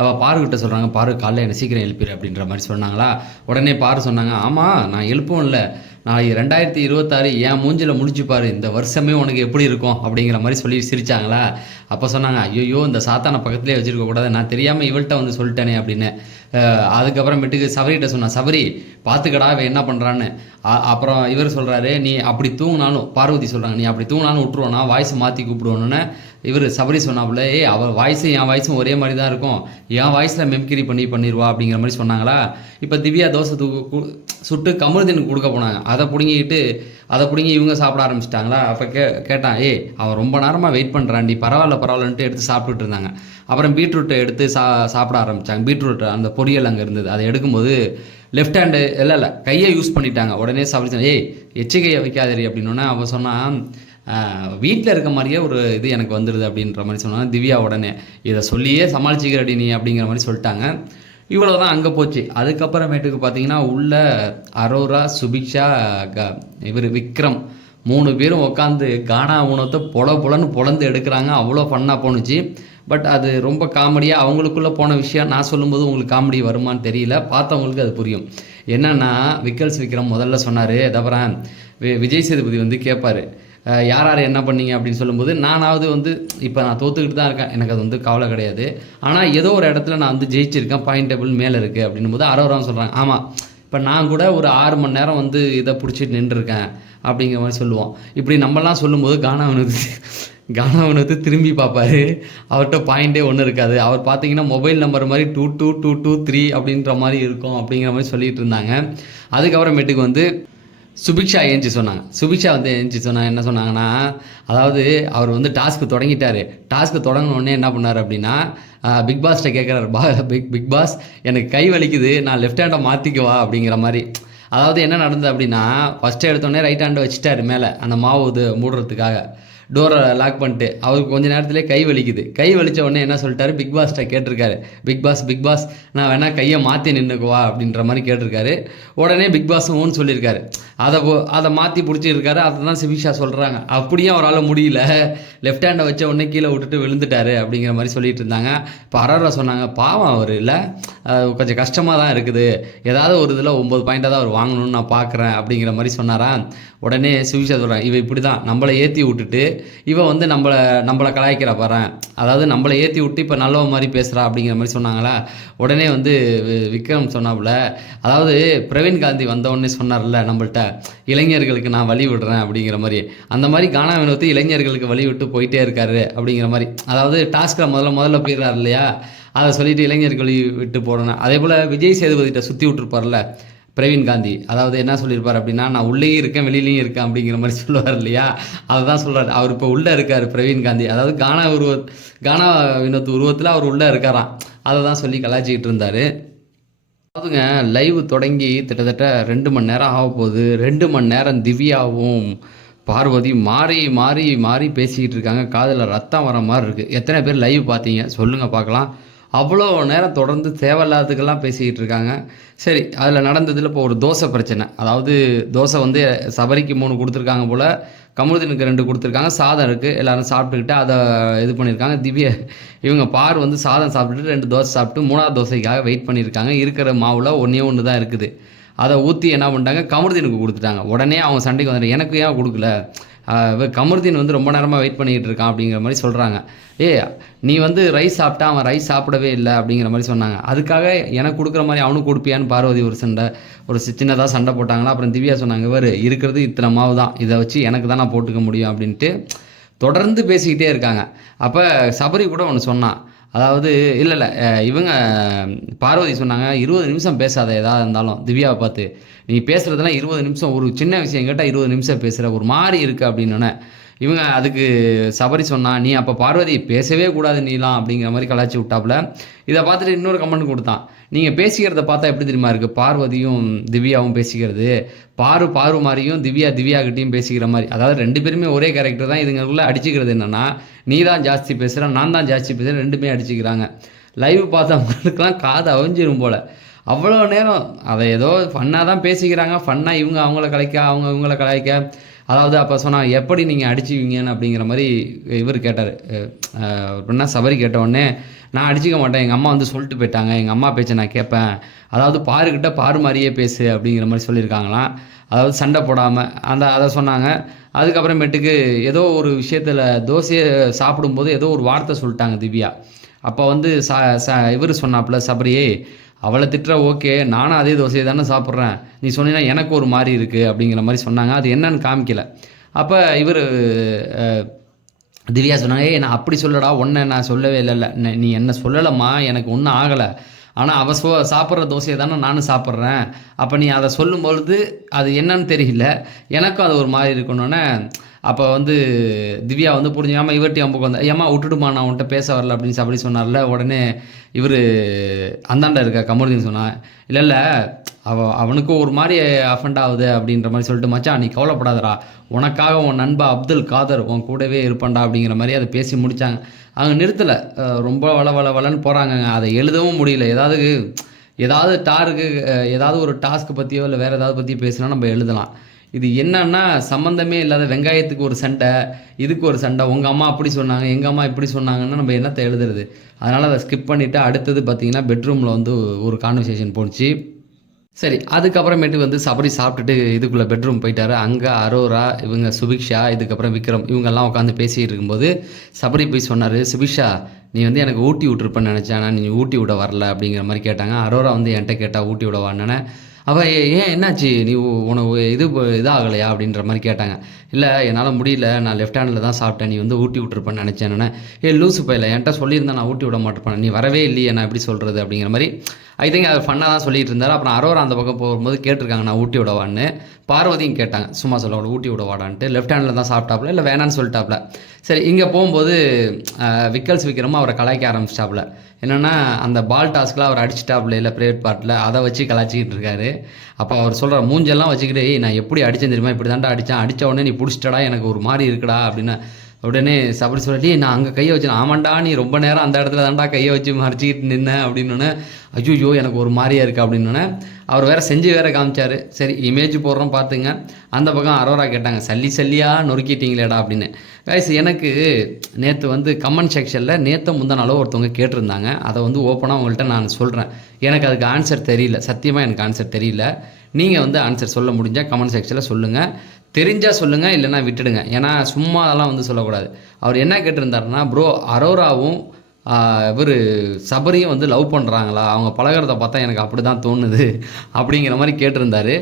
அவள் பாருக்கிட்ட சொல்கிறாங்க, பாரு காலைல என்னை சீக்கிரம் எழுப்பிடு அப்படின்ற மாதிரி சொன்னாங்களா. உடனே பாரு சொன்னாங்க, ஆமாம் நான் எழுப்பவும் இல்லை, நான் 2026 என் மூஞ்சில் முடிச்சுப்பாரு, இந்த வருஷமே உனக்கு எப்படி இருக்கும் அப்படிங்கிற மாதிரி சொல்லி சிரித்தாங்களா. அப்போ சொன்னாங்க, ஐயோ இந்த சாத்தானை பக்கத்துலேயே வச்சுருக்கக்கூடாது, நான் தெரியாமல் இவள்கிட்ட வந்து சொல்லிட்டேனே அப்படின்னு. அதுக்கப்புறமேட்டுக்கு சபரிகிட்ட சொன்னான், சபரி பார்த்துக்கடா இவன் என்ன பண்ணுறான்னு. அப்புறம் இவர் சொல்கிறாரு, நீ அப்படி தூங்கினாலும், பார்வதி சொல்கிறாங்க, நீ அப்படி தூங்கினாலும் விட்டுருவோன்னா வாய்ஸை மாற்றி கூப்பிடுவோன்னு. இவர் சபரி சொன்னாப்புல, அவள் வாய்ஸும் என் வாய்ஸும் ஒரே மாதிரி தான் இருக்கும், என் வாய்ஸில் மெம்கிரி பண்ணிடுவா அப்படிங்கிற மாதிரி சொன்னாங்களா. இப்போ திவ்யா தோசை சுட்டு கமருதீனுக்கு கொடுக்க போனாங்க, அதை பிடுங்கி இவங்க சாப்பிட ஆரம்பிச்சிட்டாங்களா. அப்போ கேட்டான், அவன் ரொம்ப நேரமாக வெயிட் பண்ணுறான்டி, பரவாயில்லன்ட்டு எடுத்து சாப்பிட்டுட்டு இருந்தாங்க. அப்புறம் பீட்ரூட்டை எடுத்து சாப்பிட ஆரம்பித்தாங்க. பீட்ரூட் அந்த பொரியல் அங்கே இருந்தது, அதை எடுக்கும்போது லெஃப்ட் ஹேண்டு இல்லை கையை யூஸ் பண்ணிட்டாங்க. உடனே சாப்பிட்டு எச்சிக்கையை வைக்காதேரி அப்படின்னோடனே அவன் சொன்னான், வீட்டில் இருக்க மாதிரியே ஒரு இது எனக்கு வந்துடுது அப்படின்ற மாதிரி சொன்னாங்க. திவ்யா உடனே இதை சொல்லியே சமாளிச்சிக்கிறடி நீ அப்படிங்கிற மாதிரி சொல்லிட்டாங்க. இவ்வளோ தான் அங்கே போச்சு. அதுக்கப்புறமேட்டுக்கு பார்த்தீங்கன்னா உள்ள அரோரா, சுபிக்ஷா, இவர் விக்ரம் 3 பேரும் உட்காந்து கானா உணவத்தை பொலன்னு பொலந்து எடுக்கிறாங்க. அவ்வளோ ஃபன்னாக போணுச்சு. பட் அது ரொம்ப காமெடியாக அவங்களுக்குள்ளே போன விஷயம் நான் சொல்லும்போது உங்களுக்கு காமெடி வருமானு தெரியல, பார்த்தவங்களுக்கு அது புரியும். என்னென்னா விக்ரம் முதல்ல சொன்னார், அப்புறம் விஜய் சேதுபதி வந்து கேட்பார், யார் என்ன பண்ணீங்க அப்படின்னு சொல்லும்போது, நானாவது வந்து இப்போ நான் தோற்றுக்கிட்டு தான் இருக்கேன், எனக்கு அது வந்து கவலை கிடையாது, ஆனால் ஏதோ ஒரு இடத்துல நான் வந்து ஜெயிச்சிருக்கேன், பாயிண்ட் டேபிள் மேலே இருக்குது அப்படின்னும் போது அரோரான்னு சொல்கிறாங்க, ஆமாம் இப்போ நான் கூட ஒரு 6 மணி நேரம் வந்து இதை பிடிச்சிட்டு நின்றுருக்கேன் அப்படிங்கிற மாதிரி சொல்லுவோம். இப்படி நம்மலாம் சொல்லும்போது கானாவனது திரும்பி பார்ப்பார், அவர்கிட்ட பாயிண்ட்டே ஒன்றும் இருக்காது. அவர் பார்த்தீங்கன்னா மொபைல் நம்பர் மாதிரி 22223 அப்படின்ற மாதிரி இருக்கும் அப்படிங்கிற மாதிரி சொல்லிகிட்டு இருந்தாங்க. அதுக்கப்புறமேட்டுக்கு வந்து சுபிக்ஷா ஏஞ்சி சொன்னாங்க. என்ன சொன்னாங்கன்னா, அதாவது அவர் வந்து டாஸ்க்கு தொடங்கிட்டார். டாஸ்க்கு தொடங்கினோடனே என்ன பண்ணார் அப்படின்னா, பிக் பாஸ்ட்டை கேட்குறாரு, பிக் பாஸ் எனக்கு கை வலிக்குது, நான் லெஃப்ட் ஹேண்டை மாற்றிக்குவா அப்படிங்கிற மாதிரி. அதாவது என்ன நடந்தது அப்படின்னா, ஃபஸ்ட்டு எடுத்தோடனே ரைட் ஹேண்டை வச்சுட்டாரு மேலே அந்த மாவு இது மூடுறதுக்காக, டோரை லாக் பண்ணிட்டு. அவருக்கு கொஞ்சம் நேரத்துலேயே கை வலிக்குது. கை வலித்த உடனே என்ன சொல்லிட்டாரு, பிக் பாஸ்ட்டை கேட்டிருக்காரு, பிக் பாஸ் நான் வேணால் கையை மாற்றி நின்றுக்குவா அப்படின்ற மாதிரி கேட்டிருக்காரு. உடனே பிக் பாஸும் ஓன்னு சொல்லியிருக்காரு. அதை மாற்றி பிடிச்சிருக்காரு. அதை தான் சுபிக்ஷா சொல்கிறாங்க. அப்படியே அவரால் முடியல, லெஃப்ட் ஹேண்டை வச்ச உடனே கீழே விட்டுட்டு விழுந்துட்டாரு அப்படிங்கிற மாதிரி சொல்லிட்டு இருந்தாங்க. இப்போ அரோரா சொன்னாங்க, பாவம் அவர் இல்லை, கொஞ்சம் கஷ்டமாக தான் இருக்குது, ஏதாவது ஒரு இதில் 9 பாயிண்ட்டாக தான் அவர் வாங்கணும்னு நான் பார்க்குறேன் அப்படிங்கிற மாதிரி சொன்னாரா. உடனே சுபிக்ஷா சொல்கிறாங்க, இவ இப்படி தான் நம்மளை ஏற்றி விட்டுட்டு இவன் வந்து நம்மளை கலாய்க்கிறா பாறேன், அதாவது நம்மளை ஏற்றி விட்டு இப்போ நல்லவ மாதிரி பேசுகிறா அப்படிங்கிற மாதிரி சொன்னாங்களா. உடனே வந்து விக்ரம் சொன்னாப்புல, அதாவது பிரவீன் காந்தி வந்தவொடனே சொன்னார்ல நம்மள்ட்ட, இளைஞர்களுக்கு நான் வழி விடுறேன் அப்படிங்கிற மாதிரி, அந்த மாதிரி கானா வினோத் இளைஞர்களுக்கு வழி விட்டு போயிட்டே இருக்காரு அப்படிங்கிற மாதிரி. அதாவது டாஸ்கில் முதல்ல போயிடுறாரு இல்லையா, அதை சொல்லிட்டு இளைஞர்கள் வழி விட்டு போடணும். அதே போல் விஜய் சேதுபதிட்ட சுற்றி விட்டுருப்பார்ல பிரவீன் காந்தி, அதாவது என்ன சொல்லியிருப்பார் அப்படின்னா, நான் உள்ளேயும் இருக்கேன் வெளியிலையும் இருக்கேன் அப்படிங்கிற மாதிரி சொல்லுவார் இல்லையா, அதை தான் சொல்கிறார். அவர் இப்போ உள்ளே இருக்கார் பிரவீன் காந்தி, அதாவது கானா வினோத் உருவத்தில் அவர் உள்ளே இருக்காராம். அதை தான் சொல்லி கலாய்ச்சிக்கிட்டு இருந்தார். அதாவதுங்க லைவ் தொடங்கி கிட்டத்தட்ட 2 மணி நேரம் ஆக போகுது. 2 மணி நேரம் திவ்யாவும் பார்வதி மாறி மாறி மாறி பேசிக்கிட்டு இருக்காங்க. காதில் ரத்தம் வர மாதிரி இருக்குது. எத்தனை பேர் லைவ் பார்த்தீங்க சொல்லுங்கள் பார்க்கலாம். அவ்வளோ நேரம் தொடர்ந்து தேவையில்லாததுக்கெல்லாம் பேசிக்கிட்டு இருக்காங்க. சரி, அதில் நடந்ததில் இப்போ ஒரு தோசை பிரச்சனை. அதாவது தோசை வந்து சபரிக்கு 3 கொடுத்துருக்காங்க போல், கமருதீனுக்கு 2 கொடுத்துருக்காங்க. சாதம் இருக்குது, எல்லோரும் சாப்பிட்டுக்கிட்டு அதை இது பண்ணியிருக்காங்க. இவங்க பார் வந்து சாதம் சாப்பிட்டுட்டு 2 தோசை சாப்பிட்டு 3ஆவது தோசைக்காக வெயிட் பண்ணியிருக்காங்க. இருக்கிற மாவில் ஒன்று தான் இருக்குது. அதை ஊற்றி என்ன பண்ணிட்டாங்க, கமருதீனுக்கு கொடுத்துட்டாங்க. உடனே அவங்க சண்டைக்கு வந்துட்டு, எனக்கு ஏன் கொடுக்கல, கமருதீன் வந்து ரொம்ப நேரமாக வெயிட் பண்ணிக்கிட்டு இருக்கான் அப்படிங்கிற மாதிரி சொல்கிறாங்க. நீ வந்து ரைஸ் சாப்பிட்டா, அவன் ரைஸ் சாப்பிடவே இல்லை அப்படிங்கிற மாதிரி சொன்னாங்க. அதுக்காக எனக்கு கொடுக்குற மாதிரி அவனுக்கு கொடுப்பியான்னு பார்வதி ஒரு சின்னதாக சண்டை போட்டாங்களா. அப்புறம் திவ்யா சொன்னாங்க, இவர் இருக்கிறது இத்தனை மாவு தான், இதை வச்சு எனக்கு தான் நான் போட்டுக்க முடியும் அப்படின்ட்டு தொடர்ந்து பேசிக்கிட்டே இருக்காங்க. அப்போ சபரி கூட ஒன்று சொன்னான், அதாவது இல்லை இவங்க பார்வதி சொன்னாங்க, 20 நிமிஷம் பேசாத எதாக இருந்தாலும் திவ்யாவை பார்த்து, நீ பேசுகிறதெல்லாம் 20 நிமிஷம், ஒரு சின்ன விஷயம் கேட்டால் 20 நிமிஷம் பேசுகிற ஒரு மாதிரி இருக்குது அப்படின்னோடனே இவங்க அதுக்கு சபரி சொன்னா, நீ அப்போ பார்வதி பேசவே கூடாது நீலாம் அப்படிங்கிற மாதிரி கலாச்சி விட்டாப்புல. இதை பார்த்துட்டு இன்னொரு கமெண்ட் கொடுத்தான், நீங்கள் பேசிக்கிறத பார்த்தா எப்படி தெரியுமா இருக்குது, பார்வதியும் திவ்யாவும் பேசிக்கிறது, பாரு மாதிரியும் திவ்யாகிட்டையும் பேசிக்கிற மாதிரி. அதாவது 2 பேருமே ஒரே கேரக்டர் தான். இதுங்களுக்குள்ள அடிச்சுக்கிறது என்னென்னா, நீ தான் ஜாஸ்தி பேசுகிற, நான் தான் ஜாஸ்தி பேசுகிறேன், 2 அடிச்சுக்கிறாங்க. லைவ் பார்த்தவங்களுக்குலாம் காது அவிஞ்சிரும் போல். அவ்வளோ நேரம் அதை ஏதோ ஃபன்னாக தான் பேசிக்கிறாங்க. ஃபன்னாக இவங்க அவங்கள கலாய்க்க, அவங்க இவங்கள கலாய்க்க. அதாவது அப்போ சொன்னால், எப்படி நீங்கள் அடிச்சுவீங்கன்னு அப்படிங்கிற மாதிரி இவர் கேட்டார். அப்படின்னா சபரி கேட்டவுடனே, நான் அடிச்சிக்க மாட்டேன், எங்கள் அம்மா வந்து சொல்லிட்டு போயிட்டாங்க, எங்கள் அம்மா பேச்சை நான் கேட்பேன், அதாவது பாருக்கிட்ட பாரு மாதிரியே பேசு அப்படிங்கிற மாதிரி சொல்லியிருக்காங்களாம். அதாவது சண்டை போடாமல் அதை சொன்னாங்க. அதுக்கப்புறமேட்டுக்கு ஏதோ ஒரு விஷயத்தில் தோசையை சாப்பிடும்போது ஏதோ ஒரு வார்த்தை சொல்லிட்டாங்க திவ்யா. அப்போ வந்து இவர் சொன்னாப்புல சபரியே, அவளை திட்டுற ஓகே, நானும் அதே தோசையை தானே சாப்பிட்றேன், நீ சொன்னீங்கன்னா எனக்கு ஒரு மாதிரி இருக்குது அப்படிங்கிற மாதிரி சொன்னாங்க. அது என்னன்னு காமிக்கல. அப்போ இவர் திவ்யா சொன்னாங்க, நான் அப்படி சொல்லடா, ஒன்றை நான் சொல்லவே இல்லை, நீ என்ன சொல்லலைம்மா, எனக்கு ஒன்றும் ஆகலை, ஆனால் அவள் சாப்பிட்ற தோசையை தானே நானும் சாப்பிட்றேன், அப்போ நீ அதை சொல்லும்பொழுது அது என்னன்னு தெரியல, எனக்கும் அது ஒரு மாதிரி இருக்கணுன்னே. அப்போ வந்து திவ்யா வந்து புரிஞ்சுக்காமல் இவர்கிட்ட அம்புக்கு வந்தா, ஏம்மா விட்டுடுமா, நான் உன்கிட்ட பேச வரல அப்படின்னு அப்படி சொன்னார்ல. உடனே இவர் அந்தாண்ட இருக்க கமருதீன் சொன்னான், இல்லை அவனுக்கும் ஒரு மாதிரி அஃபண்ட் ஆகுது அப்படின்ற மாதிரி சொல்லிட்டு, மச்சான் நீ கவலைப்படாதடா, உனக்காக உன் நண்பா அப்துல் காதர் உன் கூடவே இருப்பான்டா அப்படிங்கிற மாதிரி அதை பேசி முடித்தாங்க. அவங்க நிறுத்தலை, ரொம்ப வளன்னு போகிறாங்க. அதை எழுதவும் முடியல. ஏதாவது ஏதாவது ஒரு டாஸ்க்கு பற்றியோ இல்லை வேறு ஏதாவது பற்றி பேசினா நம்ம எழுதலாம். இது என்னன்னா சம்மந்தமே இல்லாத வெங்காயத்துக்கு ஒரு சண்டை, இதுக்கு ஒரு சண்டை, உங்கள் அம்மா அப்படி சொன்னாங்க, எங்கள் அம்மா இப்படி சொன்னாங்கன்னா நம்ம என்னத்தை எழுதுறது. அதனால் அதை ஸ்கிப் பண்ணிவிட்டு அடுத்தது பார்த்திங்கன்னா பெட்ரூமில் வந்து ஒரு கான்வர்சேஷன் போணுச்சு. சரி, அதுக்கப்புறமேட்டு வந்து சபரி சாப்பிட்டுட்டு இதுக்குள்ளே பெட்ரூம் போயிட்டாரு. அங்கே அரோரா, இவங்க சுபிக்ஷா, இதுக்கப்புறம் விக்ரம், இவங்கெல்லாம் உட்காந்து பேசிகிட்டு இருக்கும்போது சபரி போய் சொன்னார், சுபிக்ஷா நீ வந்து எனக்கு ஊட்டி விட்டுருப்பேன்னு நினச்சேன், நீ ஊட்டி விட வரல அப்படிங்கிற மாதிரி கேட்டாங்க. அரோரா வந்து என்கிட்ட கேட்டால் ஊட்டி விட வான்னு. அவள் ஏன் என்னாச்சு, நீ உனக்கு இதாகலையா அப்படின்ற மாதிரி கேட்டாங்க. இல்லை என்னால் முடியல, நான் லெஃப்ட் ஹேண்டில் தான் சாப்பிட்டேன், நீ வந்து ஊட்டி விட்டுருப்பேன்னு நினச்சேன்னு. லூசு பையில என்கிட்ட சொல்லியிருந்தேன், நான் ஊட்டி விட மாட்டேப்பேன், நீ வரவே இல்லையே, நான் எப்படி சொல்கிறது அப்படிங்கிற மாதிரி ஐ திங்க் அது ஃபன்னாக தான் சொல்லிட்டு இருந்தார். அப்புறம் அரோரா அந்த பக்கம் போகும்போது கேட்டிருக்காங்க, நான் ஊட்டி விடவான்னு. பார்வதியும் கேட்டாங்க, சும்மா சொல்ல ஊட்டி விடவாடான்ட்டு. லெஃப்ட் ஹேண்டில் தான் சாப்பிட்டாப்புல, இல்லை வேணான்னு சொல்லிட்டாப்புல. சரி, இங்கே போகும்போது விக்ரமும் அவரை கலாய்க்க ஆரம்பிச்சிட்டாப்புல. என்னென்னா அந்த பால் டாஸ்கில் அவர் அடிச்சிட்டாப்புல, இல்லை ப்ரைவேட் பார்ட்டில், அதை வச்சு கலாய்ச்சிக்கிட்டு இருக்காரு. அப்போ அவர் சொல்கிற மூஞ்செல்லாம் வச்சுக்கிட்டு, நான் எப்படி அடித்தேன் தெரியுமா, இப்படி தாண்டா அடித்த உடனே நீ பிடிச்சிட்டடா, எனக்கு ஒரு மாதிரி இருக்குடா அப்படின்னு. உடனே சபரி சொல்லி, நான் அங்கே கையை வச்சேன், ஆமாண்டா நீ ரொம்ப நேரம் அந்த இடத்துல தாண்டா கையை வச்சு மறைச்சிக்கிட்டு நின்னேன் அப்படின்னோடனே, ஐயோ எனக்கு ஒரு மாதிரியாக இருக்குது அப்படின்னோடனே அவர் வேறு செஞ்சு வேறு காமிச்சார். சரி இமேஜ் போடுறோம் பார்த்துங்க. அந்த பக்கம் அரோரா கேட்டாங்க, சல்லியாக நொறுக்கிட்டீங்களேடா அப்படின்னு. கைஸ், எனக்கு நேற்று வந்து கமெண்ட் செக்ஷனில் நேற்று முந்தினாலும் ஒருத்தவங்க கேட்டிருந்தாங்க. அதை வந்து ஓப்பனாக உங்கள்கிட்ட நான் சொல்கிறேன். எனக்கு அதுக்கு ஆன்சர் தெரியல, சத்தியமாக எனக்கு ஆன்சர் தெரியல. நீங்கள் வந்து ஆன்சர் சொல்ல முடிஞ்சால் கமெண்ட் செக்ஷனில் சொல்லுங்கள். தெரிஞ்சால் சொல்லுங்கள், இல்லைன்னா விட்டுடுங்க. ஏன்னா சும்மா அதெல்லாம் வந்து சொல்லக்கூடாது. அவர் என்ன கேட்டிருந்தாருன்னா, ப்ரோ அரோராவும் இவர் சபரியும் வந்து லவ் பண்ணுறாங்களா, அவங்க பழகிறத பார்த்தா எனக்கு அப்படி தான் தோணுது அப்படிங்கிற மாதிரி கேட்டிருந்தாரு.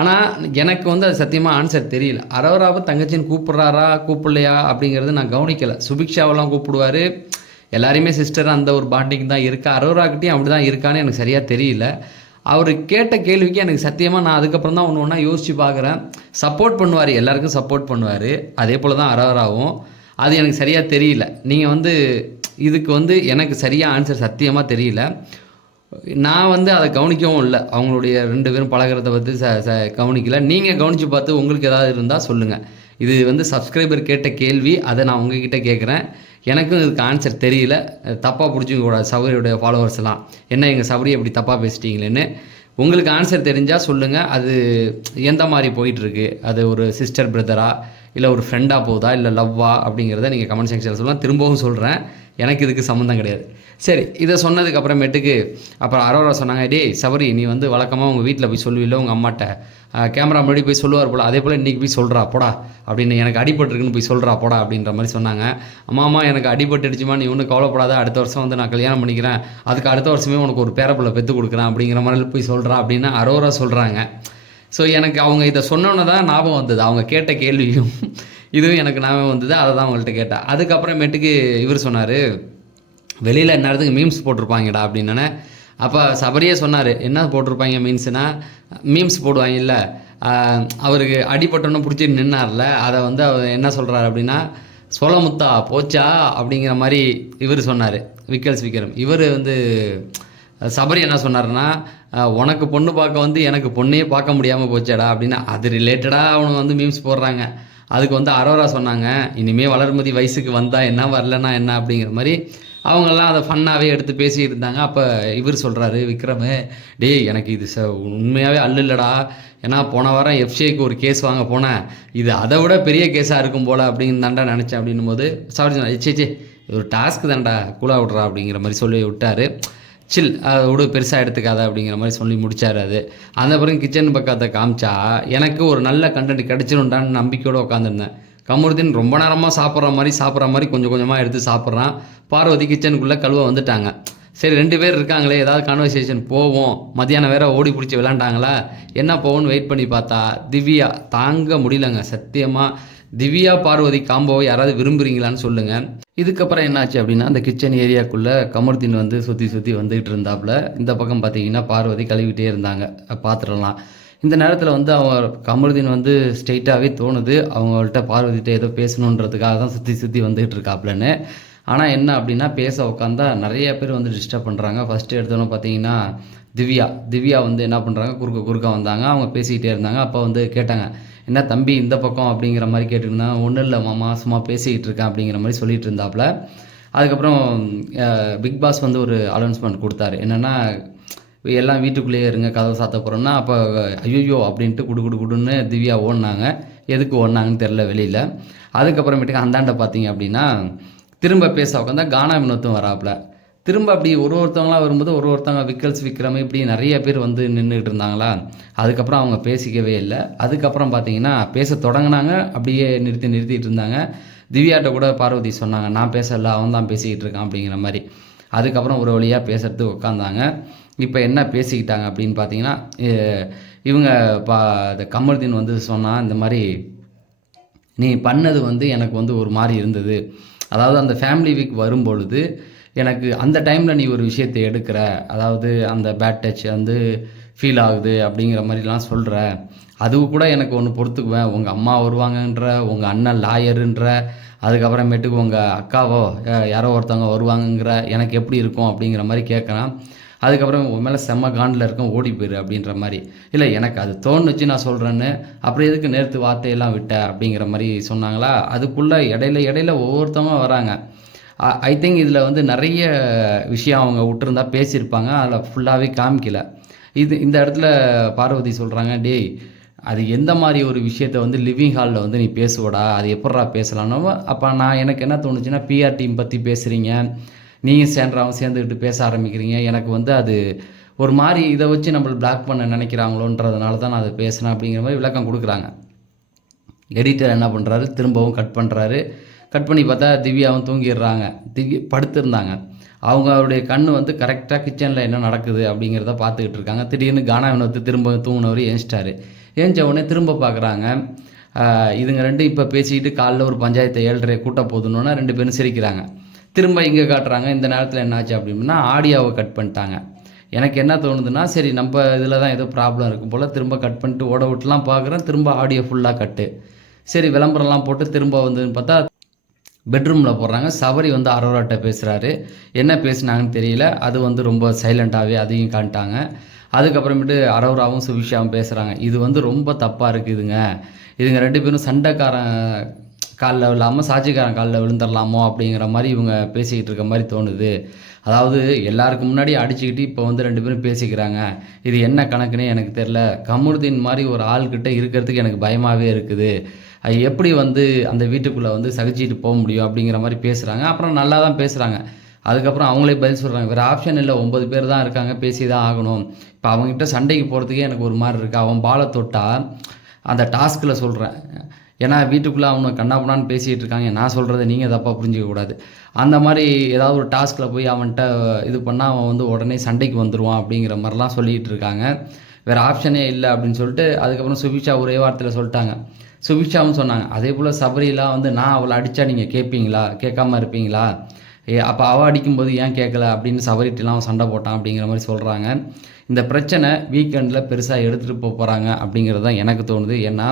ஆனால் எனக்கு வந்து அது சத்தியமாக ஆன்சர் தெரியல. அரோராவை தங்கச்சின்னு கூப்பிட்றாரா கூப்பிடலையா அப்படிங்கிறது நான் கவனிக்கலை. சுபிக்ஷாவெல்லாம் கூப்பிடுவார், எல்லாரையுமே சிஸ்டர் அந்த ஒரு பாண்டிங் தான் இருக்கா. அரோராக்கிட்டையும் அப்படி தான் இருக்கான்னு எனக்கு சரியாக தெரியல. அவர் கேட்ட கேள்விக்கு எனக்கு சத்தியமாக நான் அதுக்கப்புறம் தான் ஒன்று ஒன்றா யோசித்து பார்க்குறேன். சப்போர்ட் பண்ணுவார், எல்லாருக்கும் சப்போர்ட் பண்ணுவார், அதே போல் தான் அரோராவும். அது எனக்கு சரியாக தெரியல. நீங்கள் வந்து இதுக்கு வந்து எனக்கு சரியாக ஆன்சர் சத்தியமாக தெரியல. நான் வந்து அதை கவனிக்கவும் இல்லை. அவங்களுடைய 2 பேரும் பழகிறத பற்றி கவனிக்கல. நீங்கள் கவனித்து பார்த்து உங்களுக்கு ஏதாவது இருந்தால் சொல்லுங்கள். இது வந்து சப்ஸ்கிரைபர் கேட்ட கேள்வி, அதை நான் உங்ககிட்ட கேட்குறேன். எனக்கும் இதுக்கு ஆன்சர் தெரியல. தப்பாக பிடிச்சிக்க கூடாது சபரியுடைய ஃபாலோவர்ஸ் எல்லாம், என்ன எங்கள் சபரி எப்படி தப்பாக பேசிட்டீங்களேன்னு. உங்களுக்கு ஆன்சர் தெரிஞ்சால் சொல்லுங்கள். அது எந்த மாதிரி போயிட்டுருக்கு, அது ஒரு சிஸ்டர் பிரதரா இல்லை ஒரு ஃப்ரெண்டாக போகுதா இல்லை லவ்வா அப்படிங்கிறத நீங்கள் கமெண்ட் செக்ஷனில் சொல்லலாம். திரும்பவும் சொல்கிறேன், எனக்கு இதுக்கு சம்மந்தம் கிடையாது. சரி, இதை சொன்னதுக்கு அப்புறமேட்டுக்கு அப்புறம் அரோரா சொன்னாங்க, டேய் சபரி நீ வந்து வழக்கமாக உங்கள் வீட்டில் போய் சொல்லுவில்லை உங்கள் அம்மாட்ட, கேமரா முன்னாடி போய் சொல்லுவார் போல், அதே போல் இன்றைக்கி போய் சொல்கிறா போடா அப்படின்னு, எனக்கு அடிபட்டுருக்குன்னு போய் சொல்கிறா போடா அப்படின்ற மாதிரி சொன்னாங்க. அம்மா எனக்கு அடிபட்டுடுச்சுமா, நீ ஒன்றும் கவலைப்படாத, அடுத்த வருஷம் வந்து நான் கல்யாணம் பண்ணிக்கிறேன், அதுக்கு அடுத்த வருஷமே உனக்கு ஒரு பேரப்பிள்ளை பெற்று கொடுக்குறேன் அப்படிங்கிற மாதிரி போய் சொல்கிறா அப்படின்னு அரோரா சொல்கிறாங்க. ஸோ எனக்கு அவங்க இதை சொன்னோன்னு தான் ஞாபகம் வந்தது, அவங்க கேட்ட கேள்வியும் இதுவும் எனக்கு ஞாபகம் வந்தது. அதை தான் அவங்கள்ட்ட கேட்டேன். அதுக்கப்புறமேட்டுக்கு இவர் சொன்னார், வெளியில் நேரத்துக்கு மீம்ஸ் போட்டிருப்பாங்கடா அப்படின்னே. அப்போ சபரியே சொன்னார், என்ன போட்டிருப்பாங்க மீம்ஸ்னால், மீம்ஸ் போடுவாங்கல்ல, அவருக்கு அடிபட்டோன்னு பிடிச்சி நின்னார்ல, அதை வந்து அவர் என்ன சொல்கிறார் அப்படின்னா, சோழமுத்தா போச்சா அப்படிங்கிற மாதிரி இவர் சொன்னார், விக்கல்ஸ் விக்ரம். இவர் வந்து சபரி என்ன சொன்னார்னா, உனக்கு பொண்ணு பார்க்க வந்து எனக்கு பொண்ணையே பார்க்க முடியாமல் போச்சாடா அப்படின்னா, அது ரிலேட்டடாக அவங்க வந்து மீம்ஸ் போடுறாங்க. அதுக்கு வந்து அரோரா சொன்னாங்க, இனிமேல் வளர்மதி வயசுக்கு வந்தால் என்ன வரலன்னா என்ன அப்படிங்கிற மாதிரி அவங்கெல்லாம் அதை ஃபன்னாகவே எடுத்து பேசிகிட்டு இருந்தாங்க. அப்போ இவர் சொல்கிறாரு விக்ரமு, டேய் எனக்கு இது உண்மையாகவே இல்லைடா, ஏன்னா போன வாரம் எஃப்சிஐக்கு ஒரு கேஸ் வாங்க போனேன், இது அதை விட பெரிய கேஸாக இருக்கும் போல் அப்படின்னு தாண்டா நினச்சேன் அப்படின்னும் போது சாரி சொன்னா, சே ஒரு டாஸ்க்கு தான்டா கூலாக விட்றா அப்படிங்கிற மாதிரி சொல்லி விட்டார். சில் அதை விட பெருசாக எடுத்துக்காத அப்படிங்கிற மாதிரி சொல்லி முடித்தார். அது அந்த பிறகு கிச்சன் பக்கத்தை காமிச்சா எனக்கு ஒரு நல்ல கண்டென்ட் கிடச்சிருண்டான்னு நம்பிக்கையோடு உட்காந்துருந்தேன். கமருதீன் ரொம்ப நேரமாக சாப்பிட்ற மாதிரி கொஞ்சம் கொஞ்சமாக எடுத்து சாப்பிட்றான். பார்வதி கிச்சனுக்குள்ளே கழுவ வந்துட்டாங்க. சரி 2 பேர் இருக்காங்களே, ஏதாவது கான்வர்சேஷன் போவோம், மத்தியானம் வேறு ஓடி பிடிச்சி விளாண்டாங்களா, என்ன போவோன்னு வெயிட் பண்ணி பார்த்தா திவ்யா தாங்க முடியலங்க சத்தியமாக. திவ்யா பார்வதி காம்போவை யாராவது விரும்புகிறீங்களான்னு சொல்லுங்கள். இதுக்கப்புறம் என்னாச்சு அப்படின்னா, அந்த கிச்சன் ஏரியாக்குள்ளே கமருதீன் வந்து சுற்றி வந்துக்கிட்டு இருந்தாப்புல. இந்த பக்கம் பார்த்தீங்கன்னா பார்வதி கழுவிட்டே இருந்தாங்க பாத்திரம்லாம். இந்த நேரத்தில் வந்து அவங்க கமருதீன் வந்து ஸ்ட்ரெயிட்டாகவே தோணுது அவங்கள்ட்ட பார்வதிகிட்ட ஏதோ பேசணுன்றதுக்காக தான் சுற்றி வந்துகிட்டு இருக்காப்புலன்னு. ஆனால் என்ன அப்படின்னா, பேச உட்காந்தா நிறைய பேர் வந்து டிஸ்டர்ப் பண்ணுறாங்க. ஃபஸ்ட்டு எடுத்தோன்னு பார்த்தீங்கன்னா திவ்யா வந்து என்ன பண்ணுறாங்க, குறுக்க வந்தாங்க. அவங்க பேசிக்கிட்டே இருந்தாங்க. அப்போ வந்து கேட்டாங்க, என்ன தம்பி இந்த பக்கம் அப்படிங்கிற மாதிரி கேட்டுருந்தாங்க. ஒன்றும் இல்லை மாமா, சும்மா பேசிக்கிட்டு இருக்கேன் அப்படிங்கிற மாதிரி சொல்லிட்டு இருந்தாப்புல. அதுக்கப்புறம் பிக் பாஸ் வந்து ஒரு அனௌன்ஸ்மெண்ட் கொடுத்தாரு, என்னென்னா எல்லாம் வீட்டுக்குள்ளேயே இருங்க, கதவை சாத்த போகிறோன்னா. அப்போ ஐயோ அப்படின்ட்டு குடுன்னு திவ்யா ஓடினாங்க. எதுக்கு ஓடினாங்கன்னு தெரில வெளியில். அதுக்கப்புறமேட்டுக்கு அந்தாண்ட பார்த்தீங்க அப்படின்னா திரும்ப பேச உட்காந்தா கானா வினோத்தும் வராப்புல. திரும்ப அப்படி ஒருத்தவங்களாம் வரும்போது ஒருத்தவங்க விக்கல்ஸ் விக்ரம் இப்படி நிறைய பேர் வந்து நின்றுக்கிட்டு இருந்தாங்களா. அதுக்கப்புறம் அவங்க பேசிக்கவே இல்லை. அதுக்கப்புறம் பார்த்தீங்கன்னா பேச தொடங்கினாங்க, அப்படியே நிறுத்திட்டு இருந்தாங்க. திவ்யாட்ட கூட பார்வதி சொன்னாங்க, நான் பேசலை, அவன் தான் பேசிக்கிட்டு இருக்கான் அப்படிங்கிற மாதிரி. அதுக்கப்புறம் ஒரு வழியாக பேசுறதுக்கு உட்காந்தாங்க. இப்போ என்ன பேசிக்கிட்டாங்க அப்படின்னு பார்த்தீங்கன்னா, இவங்க இந்த கமருதீன் வந்து சொன்னால், இந்த மாதிரி நீ பண்ணது வந்து எனக்கு வந்து ஒரு மாதிரி இருந்தது, அதாவது அந்த ஃபேமிலி வீக் வரும்பொழுது எனக்கு அந்த டைமில் நீ ஒரு விஷயத்தை எடுக்கிற, அதாவது அந்த பேட் டச் வந்து ஃபீல் ஆகுது அப்படிங்கிற மாதிரிலாம் சொல்கிற, அது கூட எனக்கு ஒன்று பொறுத்துக்குவேன், உங்கள் அம்மா வருவாங்கன்ற, உங்கள் அண்ணன் லாயருன்ற, அதுக்கப்புறமேட்டுக்கு உங்கள் அக்காவோ யாரோ ஒருத்தவங்க வருவாங்கங்கிற, எனக்கு எப்படி இருக்கும் அப்படிங்கிற மாதிரி கேட்குறான். அதுக்கப்புறம் உன் மேலே செம்ம காண்டில் இருக்கும், ஓடி போயிரு அப்படின்ற மாதிரி. இல்லை எனக்கு அது தோணுச்சு நான் சொல்கிறேன்னு, அப்புறம் எதுக்கு நேர்த்து வார்த்தையெல்லாம் விட்ட அப்படிங்கிற மாதிரி சொன்னாங்களா. அதுக்குள்ளே இடையில ஒவ்வொருத்தவங்க வராங்க. ஐ திங்க் இதில் வந்து நிறைய விஷயம் அவங்க விட்டுருந்தா பேசியிருப்பாங்க, அதில் ஃபுல்லாகவே காமிக்கல. இந்த இடத்துல பார்வதி சொல்கிறாங்க, டேய் அது எந்த மாதிரி ஒரு விஷயத்த வந்து லிவிங் ஹாலில் வந்து நீ பேசுவடா, அது எப்பட்றா பேசலான்னு. அப்போ எனக்கு என்ன தோணுச்சுன்னா, பிஆர் டீம் பற்றி பேசுகிறீங்க, நீங்கள் சேன்றாவும் சேர்ந்துக்கிட்டு பேச ஆரம்பிக்கிறீங்க, எனக்கு வந்து அது ஒரு மாதிரி இதை வச்சு நம்மளை பிளாக் பண்ண நினைக்கிறாங்களோன்றதுனால தான் நான் அதை பேசினேன் அப்படிங்கிற மாதிரி விளக்கம் கொடுக்குறாங்க. எடிட்டர் என்ன பண்ணுறாரு, திரும்பவும் கட் பண்ணுறாரு. கட் பண்ணி பார்த்தா திவ்யாவும் தூங்கிடுறாங்க. படுத்திருந்தாங்க. அவங்களுடைய கண்ணு வந்து கரெக்டாக கிச்சனில் என்ன நடக்குது அப்படிங்கிறத பார்த்துக்கிட்டு இருக்காங்க. திடீர்னு கானா வினோத்து திரும்ப தூங்கினவர் ஏஞ்சிட்டாரு. ஏஞ்ச உடனே திரும்ப பார்க்குறாங்க. இதுங்க ரெண்டும் இப்போ பேசிக்கிட்டு காலைல ஒரு பஞ்சாயத்தை 7:30 கூட்ட போதுன்னா 2 பேரும் சிரிக்கிறாங்க. திரும்ப இங்கே காட்டுறாங்க. இந்த நேரத்தில் என்னாச்சு அப்படின்னா ஆடியோவை கட் பண்ணிட்டாங்க. எனக்கு என்ன தோணுதுன்னா, சரி நம்ம இதில் தான் ஏதோ ப்ராப்ளம் இருக்கும் போல், திரும்ப கட் பண்ணிட்டு ஓட விட்டுலாம் பார்க்குறேன். திரும்ப ஆடியோ ஃபுல்லாக கட்டு. சரி விளம்பரம்லாம் போட்டு திரும்ப வந்துன்னு பார்த்தா பெட்ரூமில் போடுறாங்க. சபரி வந்து அரோராட்ட பேசுகிறாரு. என்ன பேசுனாங்கன்னு தெரியல. அது வந்து ரொம்ப சைலண்ட்டாகவே அதையும் காட்டாங்க. அதுக்கப்புறமேட்டு அரோராவும் சுபிக்ஷாவும் பேசுகிறாங்க. இது வந்து ரொம்ப தப்பாக இருக்குதுங்க. இதுங்க 2 பேரும் சண்டைக்காரன் காலில் விழாமல் சாட்சிக்காரன் காலில் விழுந்துடலாமோ அப்படிங்கிற மாதிரி இவங்க பேசிக்கிட்டு இருக்க மாதிரி தோணுது. அதாவது எல்லாருக்கு முன்னாடி அடிச்சுக்கிட்டு இப்போ வந்து 2 பேரும் பேசிக்கிறாங்க. இது என்ன கணக்குன்னே எனக்கு தெரில. கமருதீன் மாதிரி ஒரு ஆள்கிட்ட இருக்கிறதுக்கு எனக்கு பயமாகவே இருக்குது. அது எப்படி வந்து அந்த வீட்டுக்குள்ளே வந்து சகிச்சிட்டு போக முடியும் அப்படிங்கிற மாதிரி பேசுகிறாங்க. அப்புறம் நல்லா தான் பேசுகிறாங்க. அதுக்கப்புறம் அவங்களே பதில் சொல்கிறாங்க. வேறு ஆப்ஷன் இல்லை, 9 பேர் தான் இருக்காங்க, பேசி தான் ஆகணும். இப்போ அவங்ககிட்ட சண்டைக்கு போகிறதுக்கே எனக்கு ஒரு மாதிரி இருக்குது. அவன் பாலை தொட்டால் அந்த டாஸ்கில் சொல்கிறேன். ஏன்னா வீட்டுக்குள்ளே அவங்க கண்ணாப்பண்ணான்னு பேசிகிட்டு இருக்காங்க. நான் சொல்கிறத நீங்கள் தப்பாக புரிஞ்சிக்கக்கூடாது. அந்த மாதிரி ஏதாவது ஒரு டாஸ்கில் போய் அவன்கிட்ட இது பண்ணால் அவன் வந்து உடனே சண்டைக்கு வந்துடுவான் அப்படிங்கிற மாதிரிலாம் சொல்லிகிட்டு இருக்காங்க. வேறு ஆப்ஷனே இல்லை அப்படின்னு சொல்லிட்டு அதுக்கப்புறம் சுபிக்ஷா ஒரே வார்த்தையில் சொல்லிட்டாங்க. சுபிக்ஷாவும் சொன்னாங்க, அதே போல் சபரிலாம் வந்து நான் அவளை அடித்தா நீங்கள் கேட்பீங்களா, கேட்காம இருப்பீங்களா, அப்போ அவள் அடிக்கும்போது ஏன் கேட்கல அப்படின்னு சபரிட்டெலாம் சண்டை போட்டான் அப்படிங்கிற மாதிரி சொல்கிறாங்க. இந்த பிரச்சனை வீக்கெண்டில் பெருசாக எடுத்துகிட்டு போகிறாங்க அப்படிங்கிறது தான் எனக்கு தோணுது. ஏன்னா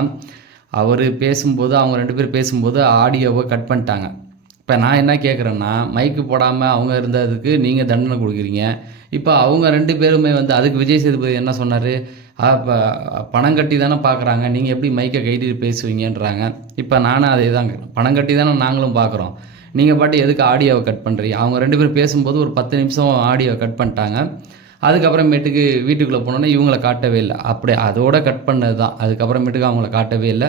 அவர் பேசும்போது அவங்க 2 பேர் பேசும்போது ஆடியோவை கட் பண்ணிட்டாங்க. இப்போ நான் என்ன கேட்குறேன்னா, மைக்கு போடாமல் அவங்க இருந்ததுக்கு நீங்கள் தண்டனை கொடுக்குறீங்க. இப்போ அவங்க 2 பேருமே வந்து அதுக்கு விஜய் சேதுபதி என்ன சொன்னார், இப்போ பணம் கட்டி தானே பார்க்குறாங்க, நீங்கள் எப்படி மைக்கை கைட்டு பேசுவீங்கன்றாங்க. இப்போ நானும் அதே தாங்க, பணம் கட்டி தானே நாங்களும் பார்க்குறோம். நீங்கள் பாட்டு எதுக்கு ஆடியோவை கட் பண்ணுறீங்க? அவங்க 2 பேரும் பேசும்போது ஒரு 10 நிமிஷம் ஆடியோவை கட் பண்ணிட்டாங்க. அதுக்கப்புறமேட்டுக்கு வீட்டுக்குள்ளே போனோன்னே இவங்கள காட்டவே இல்லை. அப்படி அதோட கட் பண்ணது தான். அதுக்கப்புறமேட்டுக்கு அவங்கள காட்டவே இல்லை.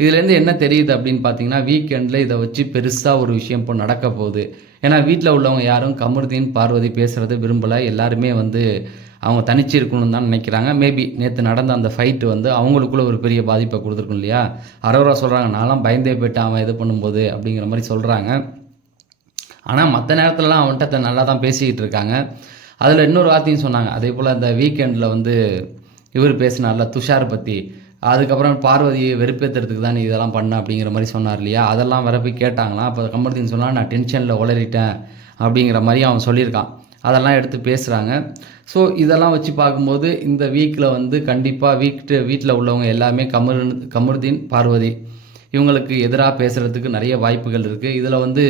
இதுலேருந்து என்ன தெரியுது அப்படின்னு பார்த்தீங்கன்னா, வீக்கெண்டில் இதை வச்சு பெருசாக ஒரு விஷயம் இப்போ நடக்க போகுது. ஏன்னா வீட்டில் உள்ளவங்க யாரும் கமருதீன் பார்வதி பேசுகிறத விரும்பலை. எல்லாருமே வந்து அவங்க தனிச்சு இருக்கணும்னு தான் நினைக்கிறாங்க. மேபி நேற்று நடந்த அந்த ஃபைட்டு வந்து அவங்களுக்குள்ள ஒரு பெரிய பாதிப்பை கொடுத்துருக்கும் இல்லையா. அரோரா சொல்கிறாங்க, நான்லாம் பயந்தே போயிட்டேன் அவன் இது பண்ணும்போது அப்படிங்கிற மாதிரி சொல்கிறாங்க. ஆனால் மற்ற நேரத்துலலாம் அவன்கிட்ட நல்லா தான் பேசிக்கிட்டு இருக்காங்க. அதில் இன்னொரு வார்த்தையும் சொன்னாங்க. அதே போல் அந்த வீக்கெண்டில் வந்து இவர் பேசினார்ல துஷார் பற்றி, அதுக்கப்புறம் பார்வதியை வெறுப்பேற்றுறதுக்கு தான் நீ இதெல்லாம் பண்ண அப்படிங்கிற மாதிரி சொன்னார் இல்லையா. அதெல்லாம் வர போய் கேட்டாங்களாம். அப்போ கமருதீன் சொன்னால் நான் டென்ஷனில் உளறிட்டேன் அப்படிங்கிற மாதிரி அவன் சொல்லியிருக்கான். அதெல்லாம் எடுத்து பேசுகிறாங்க. ஸோ இதெல்லாம் வச்சு பார்க்கும்போது இந்த வீக்கில் வந்து கண்டிப்பாக வீட்டில் உள்ளவங்க எல்லாமே கமருதீன் பார்வதி இவங்களுக்கு எதிராக பேசுகிறதுக்கு நிறைய வாய்ப்புகள் இருக்குது. இதில் வந்து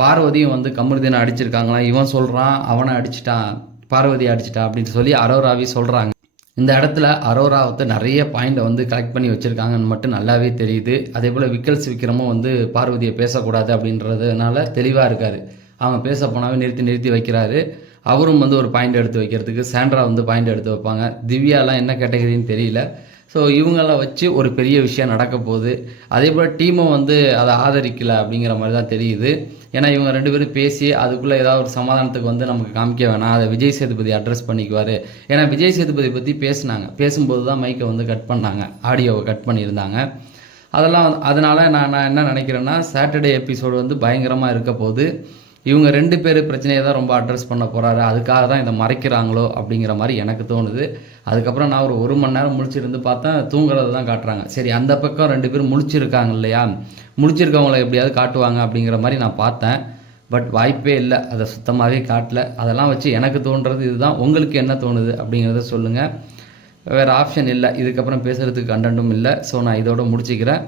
பார்வதியும் வந்து கமருதீனை அடிச்சிருக்காங்களா, இவன் சொல்கிறான் அவனை அடிச்சிட்டான், பார்வதி அடிச்சிட்டான் அப்படின்னு சொல்லி அரோராவே சொல்கிறாங்க. இந்த இடத்துல அரோரா வந்து நிறைய பாயிண்டை வந்து கலெக்ட் பண்ணி வச்சுருக்காங்கன்னு மட்டும் நல்லாவே தெரியுது. அதே போல் விக்கல்ஸ் வந்து பார்வதியை பேசக்கூடாது அப்படின்றதுனால தெளிவாக இருக்கார். அவங்க பேச போனாவே நிறுத்தி வைக்கிறாரு. அவரும் வந்து ஒரு பாயிண்ட் எடுத்து வைக்கிறதுக்கு சாண்ட்ரா வந்து பாயிண்ட் எடுத்து வைப்பாங்க. திவ்யாலாம் என்ன கேட்டகரின்னு தெரியல. ஸோ இவங்கெல்லாம் வச்சு ஒரு பெரிய விஷயம் நடக்க போகுது. அதே போல் டீமும் வந்து அதை ஆதரிக்கலை அப்படிங்கிற மாதிரி தான் தெரியுது. ஏன்னா இவங்க 2 பேரும் பேசி அதுக்குள்ளே ஏதாவது ஒரு சமாதானத்துக்கு வந்து நமக்கு காமிக்க வேணாம், அதை விஜய் சேதுபதி அட்ரஸ் பண்ணிக்குவார். ஏன்னா விஜய் சேதுபதி பற்றி பேசும்போது தான் மைக்கை வந்து கட் பண்ணாங்க, ஆடியோவை கட் பண்ணியிருந்தாங்க. அதனால் நான் என்ன நினைக்கிறேன்னா, சாட்டர்டே எபிசோடு வந்து பயங்கரமாக இருக்க போகுது. இவங்க 2 பேர் பிரச்சனையை தான் ரொம்ப அட்ரஸ் பண்ண போகிறாரு. அதுக்காக தான் இதை மறைக்கிறாங்களோ அப்படிங்கிற மாதிரி எனக்கு தோணுது. அதுக்கப்புறம் நான் ஒரு மணி நேரம் முழிச்சிருந்து பார்த்தேன், தூங்குறது தான் காட்டுறாங்க. சரி அந்த பக்கம் 2 பேரும் முழிச்சிருக்காங்க இல்லையா, முழிச்சிருக்கவங்களை எப்படியாவது காட்டுவாங்க அப்படிங்கிற மாதிரி நான் பார்த்தேன். பட் வாய்ப்பே இல்லை, அதை சுத்தமாகவே காட்டல. அதெல்லாம் வச்சு எனக்கு தோன்றது இதுதான். உங்களுக்கு என்ன தோணுது அப்படிங்கிறத சொல்லுங்கள். வேறு ஆப்ஷன் இல்லை, இதுக்கப்புறம் பேசுகிறதுக்கு கண்டென்ட்டும் இல்லை. ஸோ நான் இதோட முடிச்சுக்கிறேன்.